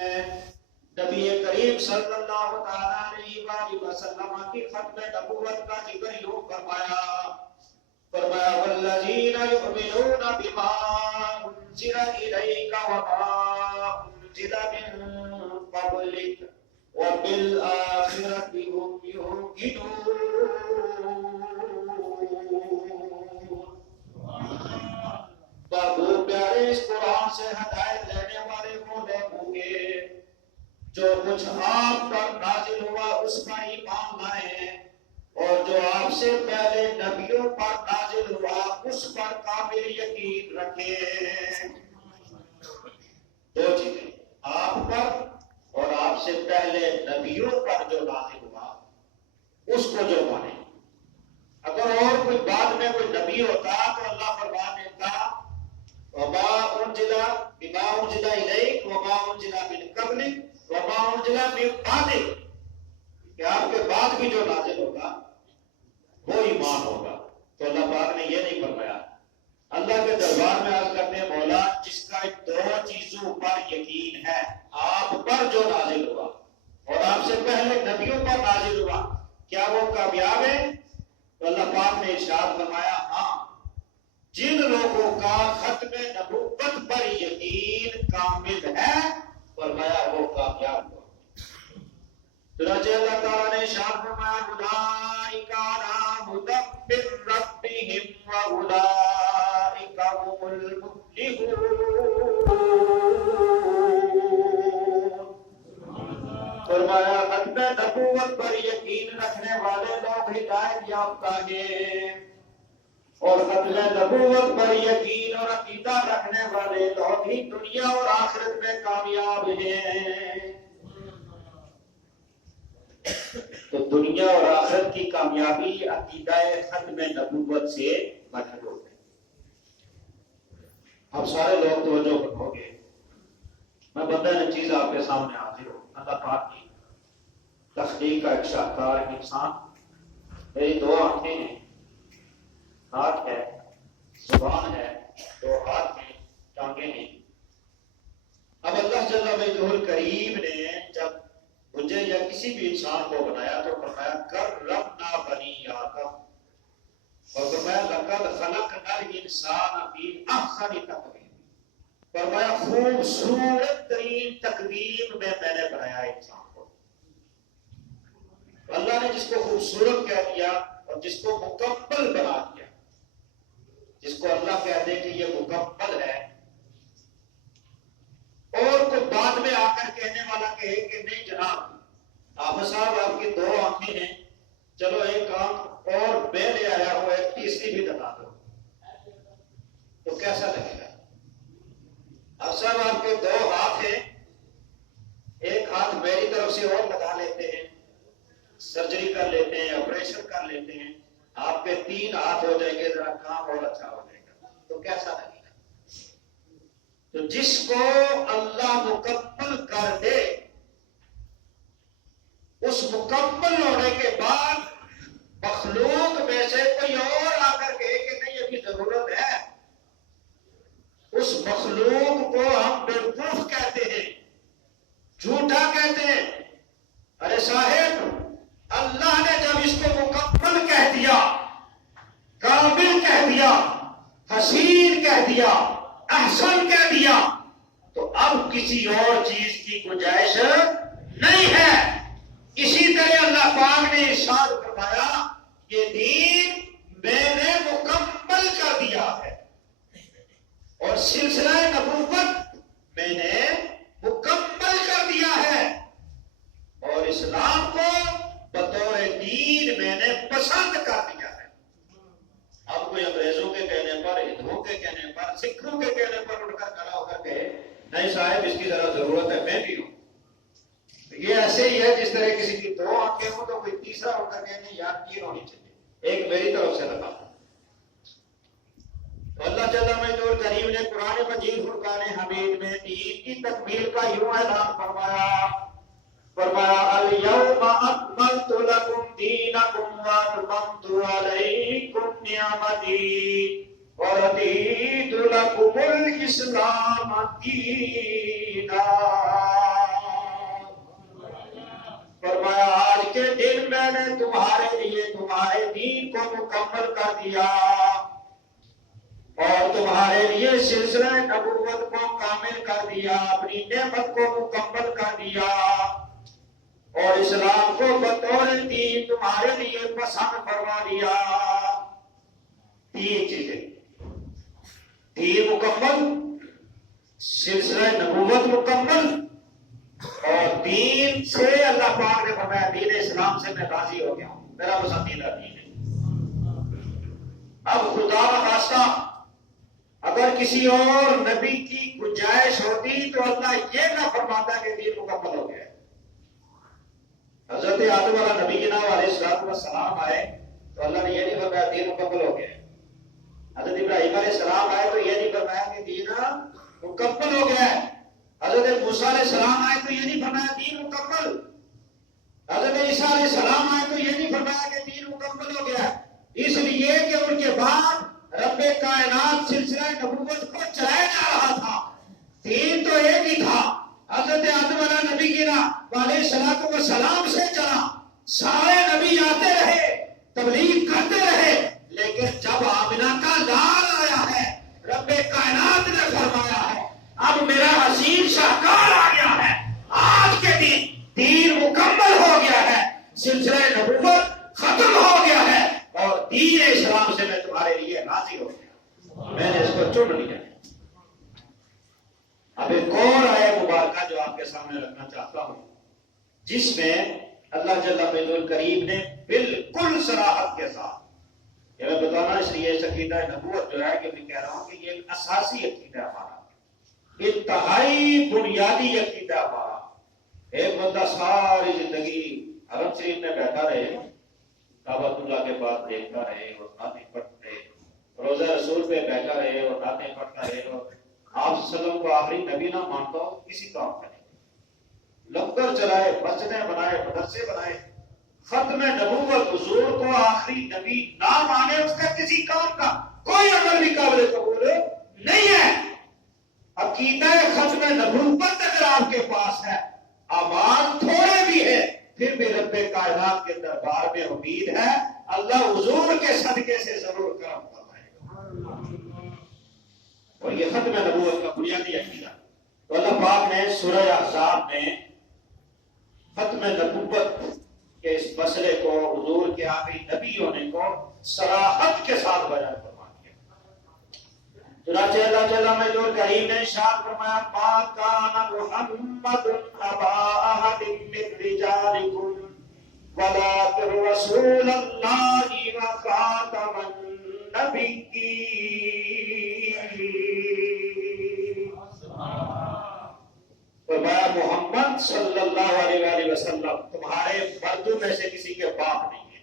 میں نبی کریم صلی اللہ تعالیٰ علیہ وآلہ وسلم کی ختم نبوت کا ذکر یوں فرمایا والذین یؤمنون بما انزل الیک وما انزل من قبلک وبالآخرة هم یوقنون۔ بابو پیارے اس قرآن سے ہدایت لینے والے وہ لوگ ہوں گے جو کچھ آپ پر نازل ہوا اس پر ایمان لائیں، اور جو آپ سے پہلے نبیوں پر نازل ہوا اس پر کامل یقین رکھیں۔ دو چیزیں، آپ پر اور آپ سے پہلے نبیوں پر جو نازل ہوا اس کو جو مانے۔ اگر اور کوئی بعد میں کوئی نبی ہوتا تو اللہ فرمان دیتا وما انزل بما انزل الیک وما انزل من قبلک وما انزل من بعدک، کہ آپ کے بعد بھی جو نازل ہوگا وہ ایمان ہوگا۔ تو اللہ پاک نے یہ نہیں فرمایا۔ اللہ کے دربار میں عرض کرتے ہیں مولا جس کا دو چیزوں پر یقین ہے، آپ پر جو نازل ہوا اور آپ سے پہلے نبیوں پر نازل ہوا، کیا وہ کامیاب ہے؟ تو اللہ پاک نے ارشاد فرمایا ہاں، جن لوگوں کا ختم نبوت پر یقین کامل ہے فرمایا وہ کامیاب ہوا۔ چنانچہ اللہ تعالیٰ نے ارشاد فرمایا اولئک علی ھدی من ربہم واولئک هم المفلحون۔ فرمایا ختم نبوت پر یقین رکھنے والے لوگ ہدایت یافتہ ہیں، اور ختم نبوت پر یقین اور عقیدہ رکھنے والے لوگ ہی دنیا اور آخرت میں کامیاب ہیں۔ تو دنیا اور آخرت کی کامیابی عقیدہ ختم نبوت سے مرحوم ہے۔ اب سارے لوگ توجہ رکھو گے، میں بندہ چیز آپ کے سامنے حاضر ہوں۔ اللہ پاک کی تخلیق کا ایک شاہکار انسان، میری دو آنکھیں ہیں، ہاتھ ہے، زبان ہے، دو ہاتھ ہیں، ٹانگیں ہیں۔ اب اللہ جل وجہ کریم نے جب مجھے یا کسی بھی انسان کو بنایا تو فرمایا کرمنا بنی آدم، اور فرمایا لقد خلقنا الانسان فی احسن تقویم، فرمایا خوبصورت ترین تقویم میں نے بنایا انسان کو۔ اللہ نے جس کو خوبصورت کہہ دیا اور جس کو مکمل بنا دیا، جس کو اللہ کہہ دے کہ یہ مکمل ہے، اور کوئی بعد میں آ کر کہنے والا کہے کہ نہیں جناب آپ صاحب آپ کی دو آنکھیں ہیں، چلو ایک آنکھ اور میں لے آیا ہوں، ایک تیسری بھی لگا دو، تو کیسا لگے گا؟ اب صاحب آپ کے دو ہاتھ ہیں، ایک ہاتھ میری طرف سے اور لگا لیتے ہیں، سرجری کر لیتے ہیں، آپریشن کر لیتے ہیں، آپ کے تین ہاتھ ہو جائیں گے، ذرا کام اور اچھا ہو جائے گا، تو کیسا لگے گا؟ تو جس کو اللہ مکمل کر دے، اس مکمل ہونے کے بعد مخلوق میں سے کوئی اور آ کر کہے کہ نہیں ابھی ضرورت ہے، اس مخلوق کو ہم بیوقوف کہتے ہیں، جھوٹا کہتے ہیں۔ ارے صاحب اللہ نے جب اس کو مکمل کہہ دیا، کامل کہہ دیا، حسین کہہ دیا، احسن کہہ دیا، تو اب کسی اور چیز کی گنجائش نہیں ہے۔ اسی طرح اللہ پاک نے ارشاد فرمایا یہ دین میں نے مکمل کر دیا ہے، اور سلسلہ نبوت میں نے مکمل کر دیا ہے، اور اسلام کو بطور دین میں نے پسند کر دیا ہے۔ اب کوئی انگریزوں کے کہنے پر، ہندوؤں کے کہنے پر، سکھوں کے کہنے پر اٹھ کر کھڑا ہو کر کہے نہیں صاحب اس کی ذرا ضرورت ہے، میں بھی ہوں، یہ ایسے ہی ہے جس طرح کسی کی دو آنکھیں ہوں تو کوئی تیسرا اٹھ کر کہنے یار تین ہونی چاہیے، ایک میری طرف سے لگا۔ تو اللہ جل مجدور کریم نے قرآن مجید فرقان حمید میں دین کی تکمیل کا یوں اعلان فرمایا الیوم اکملت لکم دینکم واتممت علیکم نعمتی ورضیت لکم الاسلام دینا۔ تمہارے لیے تمہارے دین کو مکمل کر دیا اور تمہارے لیے سلسلہ نبوت کو کامل کر دیا، اپنی نعمت کو مکمل کر دیا اور اسلام کو بطور دین تمہارے لیے پسند فرما دیا۔ تین چیزیں، دین مکمل، سلسلہ نبوت مکمل اور دین سے اللہ پاک نے فرمایا دین اسلام سے میں راضی ہو گیا ہوں، میرا پسندیدہ دین ہے۔ اب خدا نخواستہ اگر کسی اور نبی کی گنجائش ہوتی تو اللہ یہ نہ فرماتا کہ دین مکمل ہو گیا ہے۔ حضرت آدم والا نبی کے نام علیہ السلام آئے تو اللہ نے یہ نہیں فرمایا دین مکمل ہو گیا ہے۔ حضرت ابراہیم علیہ السلام آئے تو یہ نہیں فرمایا کہ دین مکمل ہو گیا ہے۔ حضرت موسیٰ علیہ السلام آئے تو یہ نہیں فرمایا دین مکمل۔ حضرت عیسیٰ علیہ السلام آئے تو یہ نہیں فرمایا کہ دین مکمل ہو گیا ہے، اس لیے کہ ان کے بعد رب کائنات سلسلہ نبوت کو چلایا جا رہا تھا، دین تو ایک ہی تھا۔ حضرت آدم علیہ نبی کی علیہ السلام سے چلا، سارے نبی آتے رہے، تبلیغ کرتے رہے، لیکن جب آمنہ کا لال آیا ہے رب کائنات نے فرمایا ہے اب میرا حسین شاہکار آ گیا ہے، آج کے دن دین مکمل ہو گیا ہے، سلسلہ نبوت ختم ہو گیا ہے اور دین اسلام سے میں تمہارے لیے راضی ہو گیا، میں نے اس کو چن لیا۔ اب ایک اور آیت مبارکہ جو آپ کے سامنے رکھنا چاہتا ہوں، جس میں اللہ جل وعلا کریم نے بالکل صراحت کے ساتھ، یہ میں بتانا اس لیے اس عقیدہ نبوت جو ہے کہ میں کہہ رہا ہوں کہ یہ ایک اساسی عقیدہ ہمارا، انتہائی بنیادی عقیدہ ہمارا۔ ایک بندہ ساری زندگی حرم شریف میں بیٹھا رہے، کعبۃ اللہ کے پاس دیکھتا رہے اور نعتیں پڑھتا رہے، روزہ رسول پہ بیٹھا رہے اور نعتیں پڑھتا رہے اور آپ صلی اللہ علیہ وسلم کو آخری نبی نہ مانتا ہو، کسی کام کا نہیں، لنگر چلائے، مسجدیں بنائے، مدرسے بنائے، ختم نبوت حضور کو آخری نبی نہ مانے، اس کا کسی کام کا کوئی عمل بھی قابل قبول نہیں ہے۔ عقیدہ ختم نبوت اگر آپ کے پاس ہے، اعمال تھوڑے بھی ہے، پھر بھی رب کائنات کے دربار میں امید ہے اللہ حضور کے صدقے سے ضرور کرم فرمائے گا، اور یہ ختم نبوت کا بنیادی عقیدہ۔ تو اللہ پاک نے سورہ احزاب میں ختم نبوت کہ اس مسئلے کو حضور کے آخری نبی ہونے کو صراحت کے ساتھ بیان فرما دیا۔ چنانچہ اللہ جل وعلا کریم نے ارشاد فرمایا ما کان محمد ابا احد من رجالکم ولکن رسول اللہ وخاتم النبیین۔ فرمایا محمد صلی اللہ علیہ وآلہ وسلم تمہارے مردوں میں سے کسی کے باپ نہیں ہے،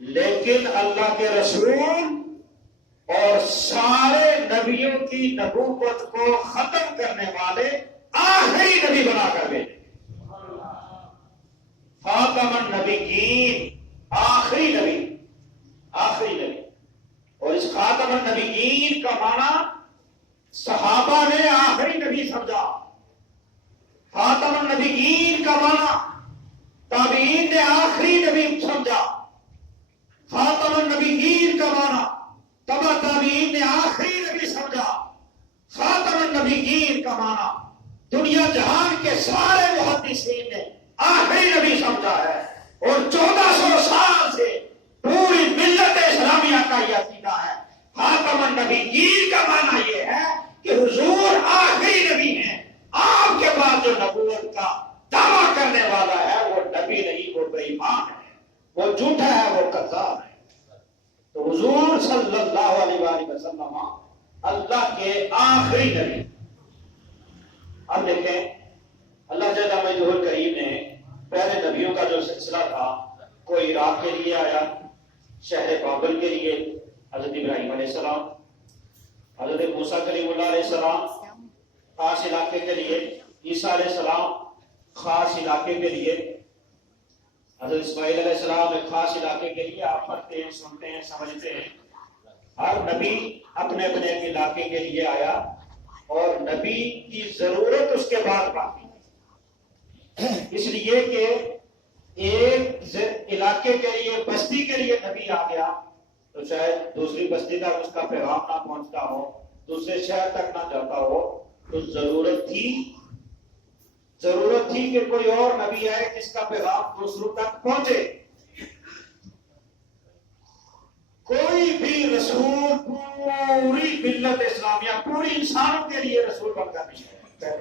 لیکن اللہ کے رسول اور سارے نبیوں کی نبوت کو ختم کرنے والے آخری نبی بنا کر بھیجے، خاتم النبیین، آخری نبی، آخری نبی۔ اور اس خاتم النبیین کا معنی صحابہ نے آخری نبی سمجھا، خاتم النبیین کا معنی تابعین نے آخری نبی سمجھا، خاتم النبیین کا معنی تبع تابعین نے آخری نبی سمجھا، خاتم النبیین کا معنی دنیا جہان کے سارے محدثین نے آخری نبی سمجھا ہے۔ اور 1400 سال سے پوری ملت اسلامیہ کا یہ عقیدہ ہے۔ خاتم النبیین کا معنی یہ ہے کہ حضور آخری نبی ہیں، آپ کے بعد جو نبوت کا دعویٰ کرنے والا ہے وہ نبی نہیں، وہ بے ایمان ہے، وہ جھوٹا ہے، وہ کذاب ہے۔ تو حضور صلی اللہ علیہ وآلہ وسلم اللہ کے آخری نبی۔ اب دیکھیں اللہ جل وعلا کریم نے پہلے نبیوں کا جو سلسلہ تھا، کوئی عراق کے لیے آیا، شہر بابل کے لیے حضرت ابراہیم علیہ السلام، حضرت موسیٰ کلیم اللہ علیہ السلام خاص علاقے کے لیے، عیسیٰ علیہ السلام خاص علاقے کے لیے، حضرت اسماعیل علیہ السلام ایک خاص علاقے کے لیے۔ آپ پڑھتے ہیں، سنتے ہیں، سمجھتے ہیں، ہر نبی اپنے اپنے علاقے کے لیے آیا اور نبی کی ضرورت اس کے بعد باقی ہے، اس لیے کہ ایک علاقے کے لیے بستی کے لیے نبی آ گیا تو شاید دوسری بستی تک اس کا پیغام نہ پہنچتا ہو، دوسرے شہر تک نہ جاتا ہو، تو ضرورت تھی کہ کوئی اور نبی آئے جس کا پیغام دوسروں تک پہنچے۔ کوئی بھی رسول پوری ملت اسلامیہ، پوری انسانوں کے لیے رسول بن کر نہیں ہے۔